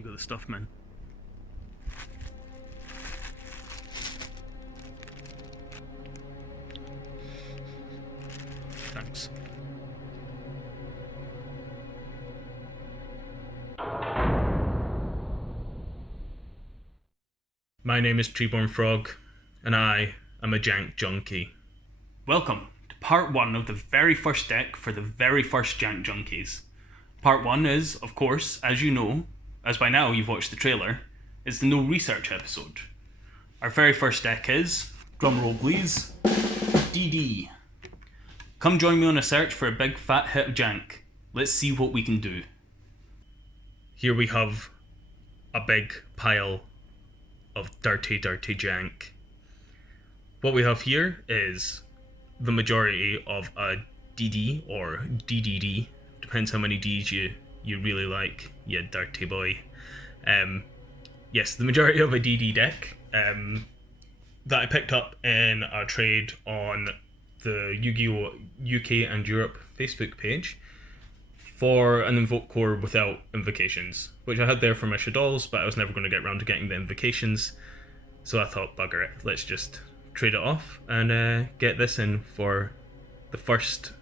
You got the stuff, man. Thanks. My name is Treeborn Frog, and I am a jank junkie. Welcome to part 1 of the very first deck for the very first Jank Junkies. Part 1 is, of course, as you know, as by now you've watched the trailer, it's the no research episode. Our very first deck is, drumroll please, DD. Come join me on a search for a big fat hit of jank. Let's see what we can do. Here we have a big pile of dirty jank. What we have here is the majority of a DD or DDD, depends how many Ds you really like, you dirty boy. Yes, the majority of a DD deck that I picked up in a trade on the Yu-Gi-Oh! UK and Europe Facebook page for an Invoke Core without invocations, which I had there for my Shaddolls, but I was never going to get around to getting the invocations, so I thought, bugger it, let's just trade it off and get this in for the first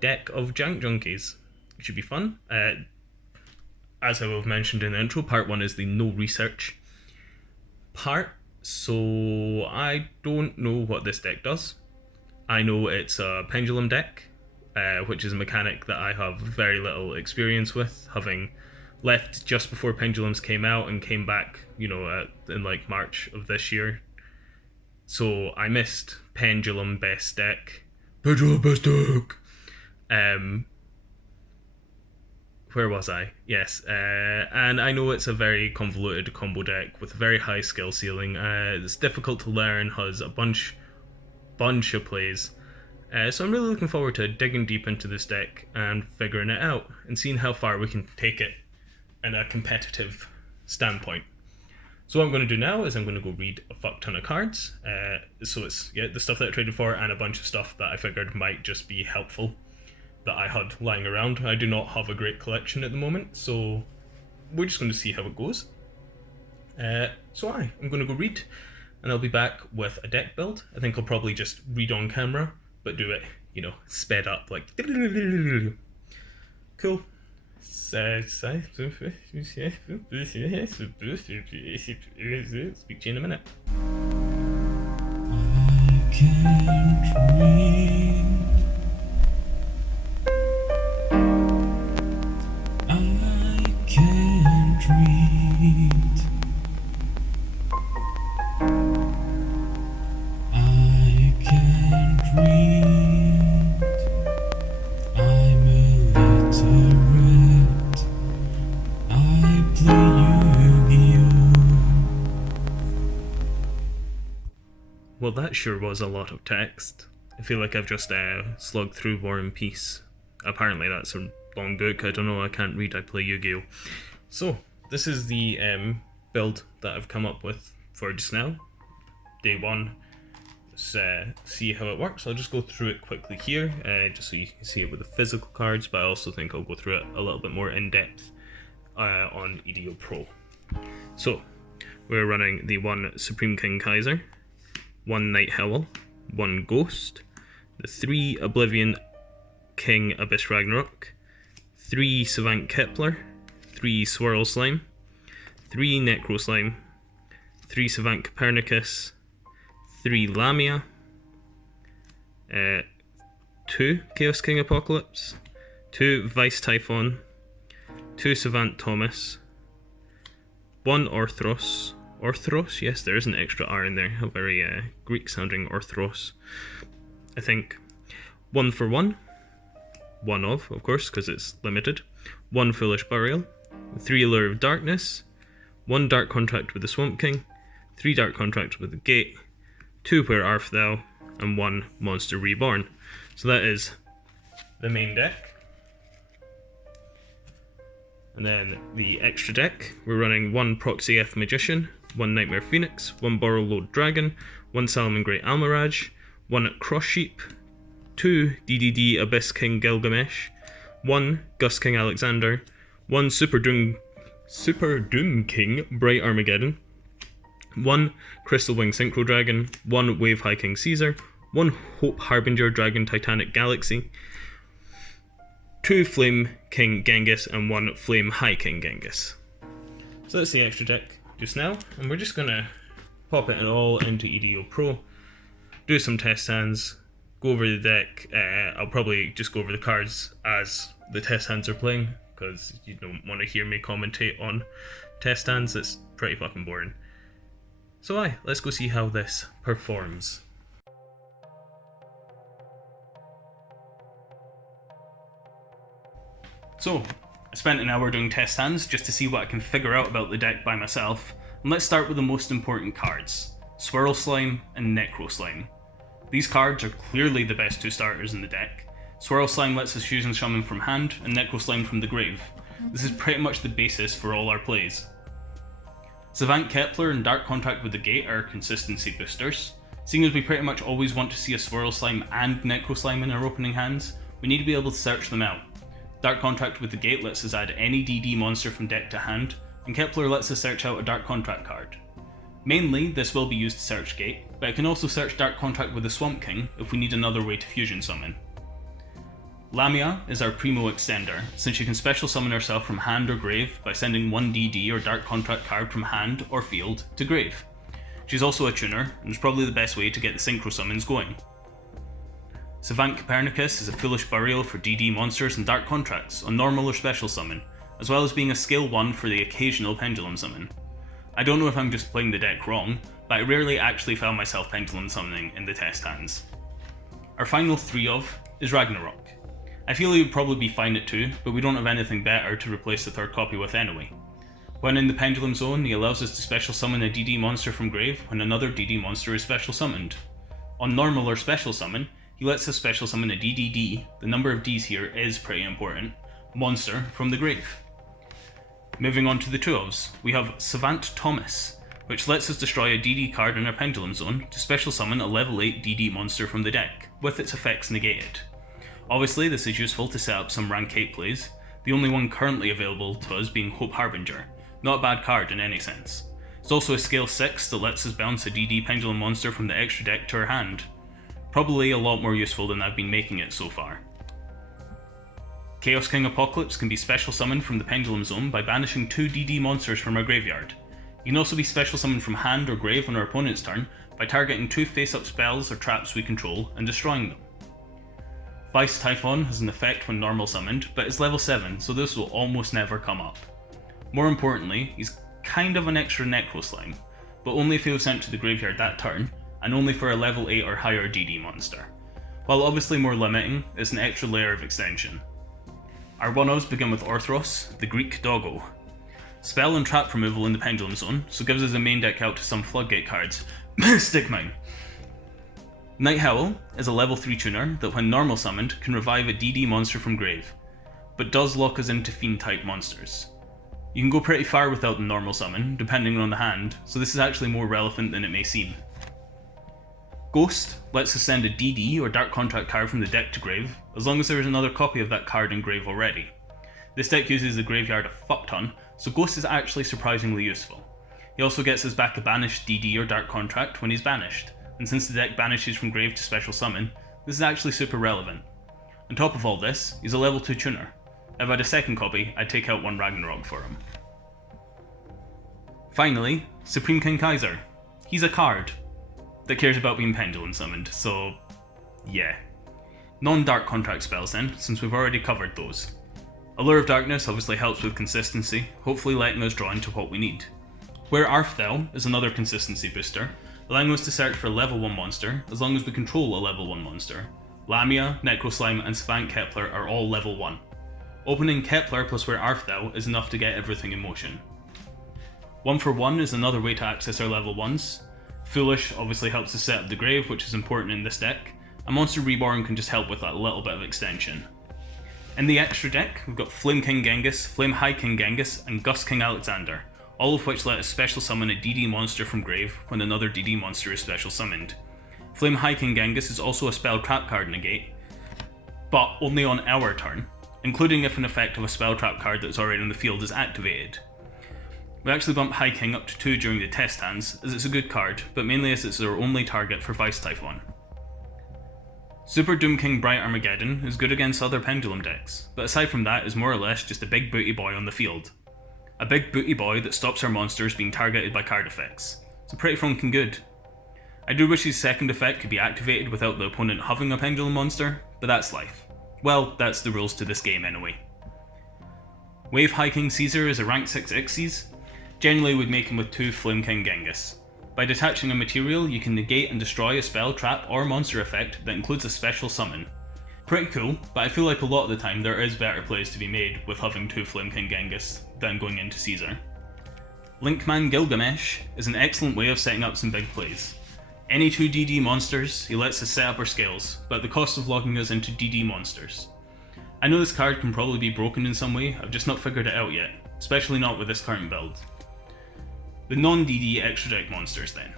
deck of Jank Junkies. It should be fun. As I have mentioned in the intro, part 1 is the no research part, so I don't know what this deck does. I know it's a pendulum deck, which is a mechanic that I have very little experience with, having left just before pendulums came out and came back, in like March of this year. So I missed pendulum best deck. Pendulum best deck! Where was I? Yes, and I know it's a very convoluted combo deck with a very high skill ceiling. It's difficult to learn, has a bunch of plays. So I'm really looking forward to digging deep into this deck and figuring it out and seeing how far we can take it in a competitive standpoint. So what I'm going to do now is I'm going to go read a fuck ton of cards. So it's the stuff that I traded for and a bunch of stuff that I figured might just be helpful that I had lying around. I do not have a great collection at the moment, so we're just going to see how it goes. So I'm going to go read, and I'll be back with a deck build. I think I'll probably just read on camera, but do it, sped up, like... Cool. Speak to you in a minute. I can't read. I can't read. I can't read. I'm illiterate. I play Yu-Gi-Oh! Well, that sure was a lot of text. I feel like I've just slugged through War and Peace. Apparently that's a long book, I don't know, I can't read, I play Yu-Gi-Oh! So, this is the build that I've come up with for just now. Day 1. Let's see how it works. I'll just go through it quickly here, just so you can see it with the physical cards, but I also think I'll go through it a little bit more in depth on EDO Pro. So, we're running the 1 Supreme King Kaiser, 1 Night Howl, 1 Ghost, the 3 Oblivion King Abyss Ragnarok, 3 Savant Kepler, 3 Swirl Slime, 3 Necro Slime, 3 Savant Copernicus, 3 Lamia, 2 Chaos King Apocalypse, 2 Vice Typhon, 2 Savant Thomas, 1 Orthros. Orthros? Yes, there is an extra R in there. A very Greek sounding Orthros. I think 1 for 1. 1 of course, because it's limited. 1 Foolish Burial. 3 Allure of Darkness. 1 Dark Contract with the Swamp King. 3 Dark Contract with the Gate. 2 Where Art Thou. And 1 Monster Reborn. So that is the main deck. And then the extra deck, we're running 1 Proxy F Magician, 1 Nightmare Phoenix, 1 Borrowload Dragon, 1 Salamangreat Almiraj, 1 Cross Sheep, 2 DDD Abyss King Gilgamesh, 1 Gus King Alexander, 1 Super Doom Super Doom King Bright Armageddon, 1 Crystal Wing Synchro Dragon, 1 Wave High King Caesar, 1 Hope Harbinger Dragon Titanic Galaxy, 2 Flame King Genghis, and 1 Flame High King Genghis. So that's the extra deck just now, and we're just gonna pop it all into EDO Pro, do some test hands, go over the deck. I'll probably just go over the cards as the test hands are playing, because you don't want to hear me commentate on test hands. It's pretty fucking boring. So let's go see how this performs. So, I spent an hour doing test hands just to see what I can figure out about the deck by myself, and let's start with the most important cards, Swirl Slime and Necro Slime. These cards are clearly the best 2 starters in the deck. Swirl Slime lets us use and summon from hand, and Necro Slime from the grave. This is pretty much the basis for all our plays. Savant Kepler and Dark Contract with the Gate are consistency boosters. Seeing as we pretty much always want to see a Swirl Slime and Necro Slime in our opening hands, we need to be able to search them out. Dark Contract with the Gate lets us add any DD monster from deck to hand, and Kepler lets us search out a Dark Contract card. Mainly, this will be used to search Gate, but I can also search Dark Contract with the Swamp King if we need another way to fusion summon. Lamia is our primo extender, since she can special summon herself from hand or grave by sending 1 DD or Dark Contract card from hand or field to grave. She's also a tuner, and is probably the best way to get the synchro summons going. Savant Copernicus is a foolish burial for DD monsters and Dark Contracts on normal or special summon, as well as being a skill 1 for the occasional pendulum summon. I don't know if I'm just playing the deck wrong, but I rarely actually found myself pendulum summoning in the test hands. Our final 3 of is Ragnarok. I feel he would probably be fine at 2, but we don't have anything better to replace the 3rd copy with anyway. When in the pendulum zone, he allows us to special summon a DD monster from grave when another DD monster is special summoned. On normal or special summon, he lets us special summon a DDD, the number of Ds here is pretty important, monster from the grave. Moving on to the 2-ofs, we have Savant Thomas, which lets us destroy a DD card in our pendulum zone to special summon a level 8 DD monster from the deck, with its effects negated. Obviously, this is useful to set up some rank 8 plays, the only one currently available to us being Hope Harbinger, not a bad card in any sense. It's also a scale 6 that lets us bounce a DD pendulum monster from the extra deck to our hand. Probably a lot more useful than I've been making it so far. Chaos King Apocalypse can be special summoned from the pendulum zone by banishing 2 DD monsters from our graveyard. He can also be special summoned from hand or grave on our opponent's turn by targeting 2 face-up spells or traps we control and destroying them. Vice Typhon has an effect when normal summoned, but is level 7, so this will almost never come up. More importantly, he's kind of an extra Necro Slime, but only if he was sent to the graveyard that turn, and only for a level 8 or higher DD monster. While obviously more limiting, it's an extra layer of extension. Our 1-ofs begin with Orthros, the Greek Doggo. Spell and trap removal in the pendulum zone, so gives us a main deck out to some floodgate cards. Stick mine. Night Howl is a level 3 tuner that when normal summoned can revive a DD monster from grave, but does lock us into fiend type monsters. You can go pretty far without the normal summon, depending on the hand, so this is actually more relevant than it may seem. Ghost lets us send a DD or Dark Contract card from the deck to grave, as long as there is another copy of that card in grave already. This deck uses the graveyard a fuck ton, so Ghost is actually surprisingly useful. He also gets us back a banished DD or Dark Contract when he's banished, and since the deck banishes from grave to special summon, this is actually super relevant. On top of all this, he's a level 2 tuner. If I had a second copy, I'd take out 1 Ragnarok for him. Finally, Supreme King Kaiser. He's a card that cares about being pendulum summoned, so yeah. Non-Dark Contract spells then, since we've already covered those. Allure of Darkness obviously helps with consistency, hopefully letting us draw into what we need. Where Arfthel is another consistency booster, allowing us to search for a level 1 monster as long as we control a level 1 monster. Lamia, Necro Slime, and Savant Kepler are all level 1. Opening Kepler plus Where Arfthel is enough to get everything in motion. 1 for 1 is another way to access our level 1s. Foolish obviously helps us set up the grave, which is important in this deck, and Monster Reborn can just help with that little bit of extension. In the extra deck, we've got Flame King Genghis, Flame High King Genghis, and Gust King Alexander, all of which let us special summon a DD monster from grave when another DD monster is special summoned. Flame High King Genghis is also a spell trap card negate, but only on our turn, including if an effect of a spell trap card that's already in the field is activated. We actually bump High King up to 2 during the test hands, as it's a good card, but mainly as it's our only target for Vice Typhon. Super Doom King Bright Armageddon is good against other Pendulum decks, but aside from that is more or less just a big booty boy on the field. A big booty boy that stops our monsters being targeted by card effects. It's pretty funkin' good. I do wish his second effect could be activated without the opponent having a Pendulum monster, but that's life. Well, that's the rules to this game anyway. Wave High King Caesar is a rank 6 Xyz. Generally we'd make him with 2 Flame King Genghis. By detaching a material, you can negate and destroy a spell, trap, or monster effect that includes a special summon. Pretty cool, but I feel like a lot of the time there is better plays to be made with having 2 Flame King Genghis than going into Caesar. Linkman Gilgamesh is an excellent way of setting up some big plays. Any 2 DD monsters, he lets us set up our scales, but at the cost of logging us into DD monsters. I know this card can probably be broken in some way, I've just not figured it out yet, especially not with this current build. The non-DD extra deck monsters then.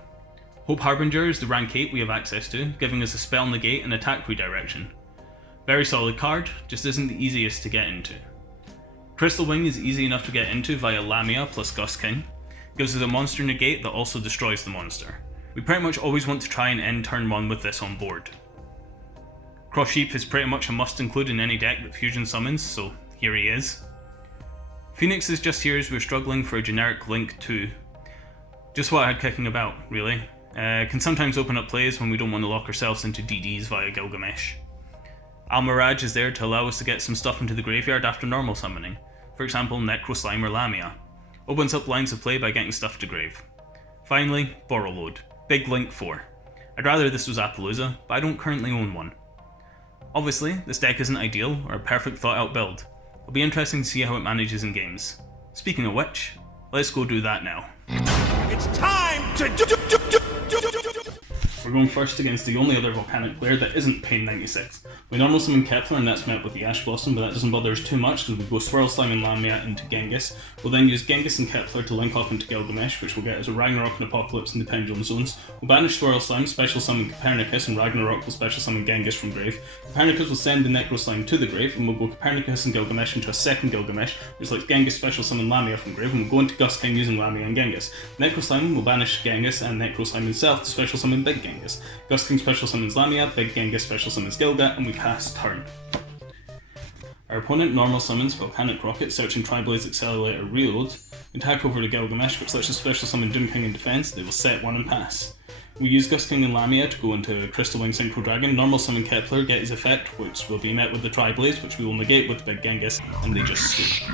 Hope Harbinger is the rank 8 we have access to, giving us a spell negate and attack redirection. Very solid card, just isn't the easiest to get into. Crystal Wing is easy enough to get into via Lamia plus Gust King, gives us a monster negate that also destroys the monster. We pretty much always want to try and end turn 1 with this on board. Cross Sheep is pretty much a must include in any deck that Fusion summons, so here he is. Phoenix is just here as we're struggling for a generic Link 2. Just what I had kicking about, really. Can sometimes open up plays when we don't want to lock ourselves into DDs via Gilgamesh. Almiraj is there to allow us to get some stuff into the graveyard after normal summoning, for example Necro Slime or Lamia. Opens up lines of play by getting stuff to grave. Finally, Borrow Load, Big Link 4. I'd rather this was Appaloosa, but I don't currently own one. Obviously, this deck isn't ideal or a perfect thought out build. It'll be interesting to see how it manages in games. Speaking of which, let's go do that now. It's time to We're going first against the only other Volcanic player that isn't Pain 96. We normally summon Kepler and that's met with the Ash Blossom, but that doesn't bother us too much because we go Swirl Slime and Lamia into Genghis. We'll then use Genghis and Kepler to link off into Gilgamesh, which will get us a Ragnarok and Apocalypse in the Pendulum Zones. We'll banish Swirl Slime, special summon Copernicus, and Ragnarok will special summon Genghis from grave. Copernicus will send the Necro Slime to the grave, and we'll go Copernicus and Gilgamesh into a second Gilgamesh, which lets Genghis special summon Lamia from grave, and we'll go into Gust King using Lamia and Genghis. Necro Slime will banish Genghis and Necro Slime himself to special summon Big Genghis. Gust King special summons Lamia, Big Genghis special summons Gilga, and we pass turn. Our opponent normal summons Volcanic Rocket, searching Tri-Blaze Accelerator Reload, attack over to Gilgamesh, which lets us special summon Doom King in defense. They will set 1 and pass. We use Gust King and Lamia to go into Crystal Wing Synchro Dragon, normal summon Kepler, get his effect, which will be met with the Tri-Blaze, which we will negate with Big Genghis, and they just sleep.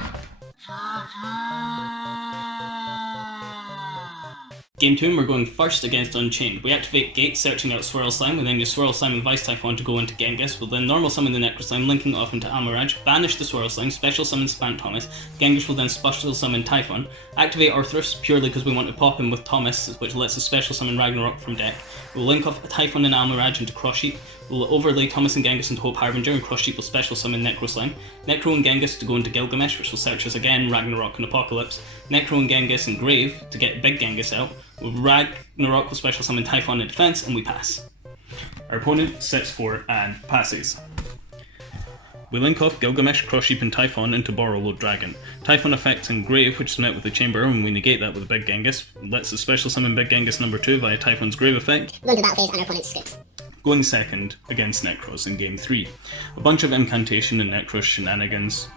Game 2, we're going first against Unchained. We activate Gate, searching out Swirl Slime, and then use Swirl Slime and Vice Typhon to go into Genghis. We'll then normal summon the Necro Slime, linking off into Almiraj, banish the Swirl Slime, special summon Phantomas. Genghis will then special summon Typhon, activate Arthros purely because we want to pop him with Thomas, which lets us special summon Ragnarok from deck. We'll link off Typhon and Almiraj into Cross Sheep. We'll overlay Thomas and Genghis into Hope Harbinger, and Cross Sheep will special summon Necro Slime. Necro and Genghis to go into Gilgamesh, which will search us again, Ragnarok and Apocalypse. Necro and Genghis and Grave to get Big Genghis out. With Ragnarok will special summon Typhon in defense, and we pass. Our opponent sets 4 and passes. We link off Gilgamesh, Cross Sheep and Typhon into Borrow Load Dragon. Typhon effects in Grave, which is met with the Chamber, and we negate that with a Big Genghis. Lets us special summon Big Genghis number 2 via Typhon's Grave effect. Go into battle phase and our opponent scoops. Going second against Necros in Game 3. A bunch of incantation and Necros shenanigans.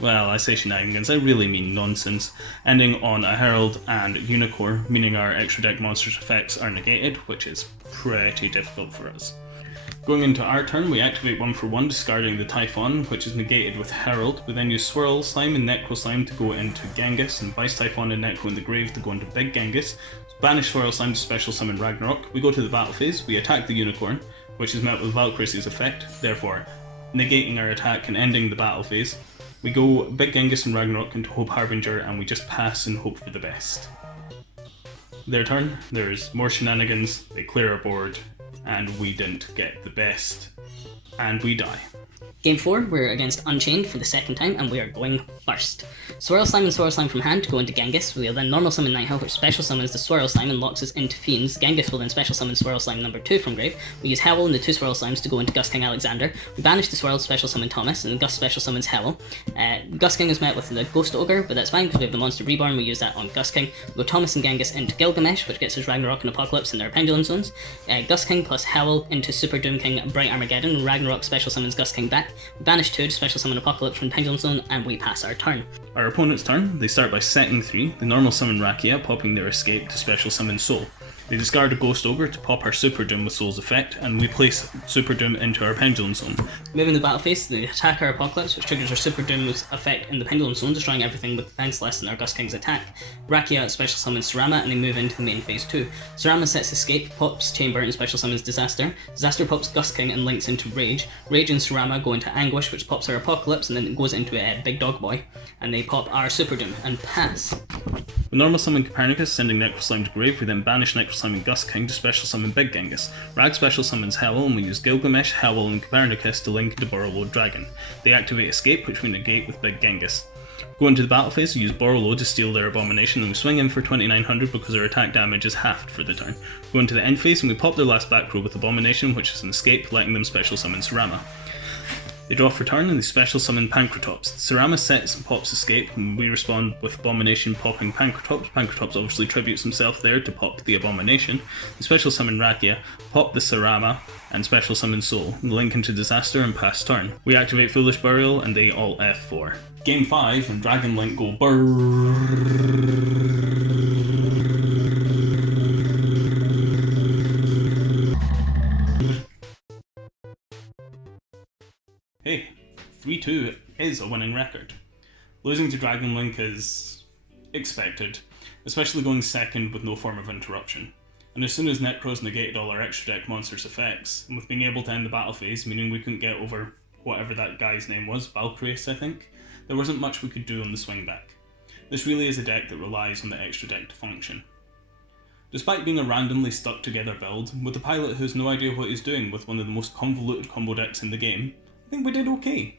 Well, I say shenanigans, I really mean nonsense, ending on a Herald and Unicorn, meaning our extra deck monsters' effects are negated, which is pretty difficult for us. Going into our turn, we activate 1 for 1, discarding the Typhon, which is negated with Herald. We then use Swirl Slime and Necro Slime to go into Genghis, and Vice Typhon and Necro in the grave to go into Big Genghis. Banish Swirl Slime to special summon Ragnarok. We go to the battle phase, we attack the Unicorn, which is met with Valkyrie's effect, therefore negating our attack and ending the battle phase. We go Big Genghis and Ragnarok into Hope Harbinger, and we just pass and hope for the best. Their turn, there's more shenanigans, they clear our board, and we didn't get the best. And we die. Game 4, we're against Unchained for the second time, and we are going first. Swirl Slime and Swirl Slime from hand go into Genghis. We'll then normal summon Nighthawk, which special summons the Swirl Slime and locks us into Fiends. Genghis will then special summon Swirl Slime number 2 from grave. We use Howl and the 2 Swirl Slimes to go into Gust King Alexander. We banish the Swirl, special summon Thomas, and Gust special summons Howl. Gust King is met with the Ghost Ogre, but that's fine because we have the Monster Reborn. We use that on Gust King. We go Thomas and Genghis into Gilgamesh, which gets us Ragnarok and Apocalypse in their Pendulum Zones. Gust King plus Howl into Super Doom King Bright Armageddon. Ragnarok special summons Gust King back. We banish 2 to special summon Apocalypse from Pendulum Zone, and we pass our turn. Our opponent's turn, they start by setting 3, they normal summon Rakia, popping their escape to special summon Soul. They discard a Ghost Ogre to pop our Super Doom with Soul's effect, and we place Super Doom into our Pendulum Zone. Moving the battle phase, they attack our Apocalypse, which triggers our Super Doom's effect in the Pendulum Zone, destroying everything with defense less than our Gust King's attack. Rakia special summons Sarama, and they move into the main phase 2. Sarama sets Escape, pops Chamber, and special summons Disaster. Disaster pops Gust King and links into Rage. Rage and Sarama go into Anguish, which pops our Apocalypse, and then it goes into a Big Dog Boy, and they pop our Super Doom and pass. We normal summon Copernicus, sending Necroslime to grave. We then banish Necroslime and Gust King to special summon Big Genghis. Rag special summons Howl, and we use Gilgamesh, Howl, and Copernicus to link into Borrowload Dragon. They activate Escape, which we negate with Big Genghis. Go into the battle phase, we use Borrowload to steal their Abomination, and we swing in for 2900 because our attack damage is halved for the turn. Go into the end phase, and we pop their last back row with Abomination, which is an escape, letting them special summon Sarama. They draw for turn and they special summon Pancratops. Sarama sets and pops Escape, and we respond with Abomination popping Pancratops. Pancratops obviously tributes himself there to pop the Abomination. They special summon Rakia, pop the Sarama, and special summon Soul, link into Disaster and pass turn. We activate Foolish Burial and they all F4. Game 5 and Dragon Link go Hey, 3-2 is a winning record. Losing to Dragon Link is expected, especially going second with no form of interruption. And as soon as Necros negated all our extra deck monsters' effects, and with being able to end the battle phase, meaning we couldn't get over whatever that guy's name was, Valkyries I think, there wasn't much we could do on the swing back. This really is a deck that relies on the extra deck to function. Despite being a randomly stuck together build, with a pilot who has no idea what he's doing with one of the most convoluted combo decks in the game, I think we did okay.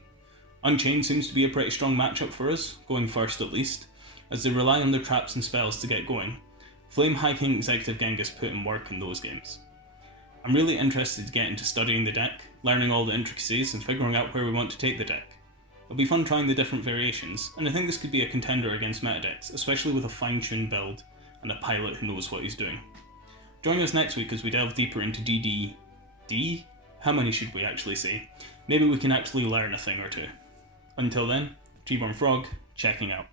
Unchained seems to be a pretty strong matchup for us, going first at least, as they rely on their traps and spells to get going. Flame High King Executive Genghis put in work in those games. I'm really interested to get into studying the deck, learning all the intricacies and figuring out where we want to take the deck. It'll be fun trying the different variations, and I think this could be a contender against meta decks, especially with a fine-tuned build and a pilot who knows what he's doing. Join us next week as we delve deeper into DD? How many should we actually say? Maybe we can actually learn a thing or two. Until then, Treeborn Frog, checking out.